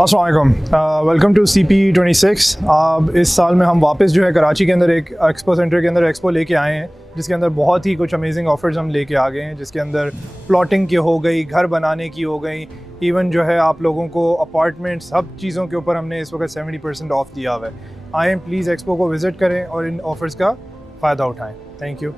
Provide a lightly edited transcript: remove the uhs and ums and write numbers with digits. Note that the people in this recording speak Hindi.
अस्सलाम वेलकम टू CP26। इस साल में हम वापस जो है कराची के अंदर एक एक्सपो सेंटर के अंदर एक्सपो लेके आए हैं, जिसके अंदर बहुत ही कुछ अमेजिंग ऑफर्स हम लेके आ गए हैं, जिसके अंदर प्लॉटिंग की हो गई, घर बनाने की हो गई, इवन जो है आप लोगों को अपार्टमेंट, सब चीज़ों के ऊपर हमने इस वक्त 70% ऑफ दिया हुआ है। आएँ प्लीज़ एक्सपो को विज़िट करें और इन ऑफ़र्स का फ़ायदा उठाएँ। Thank you.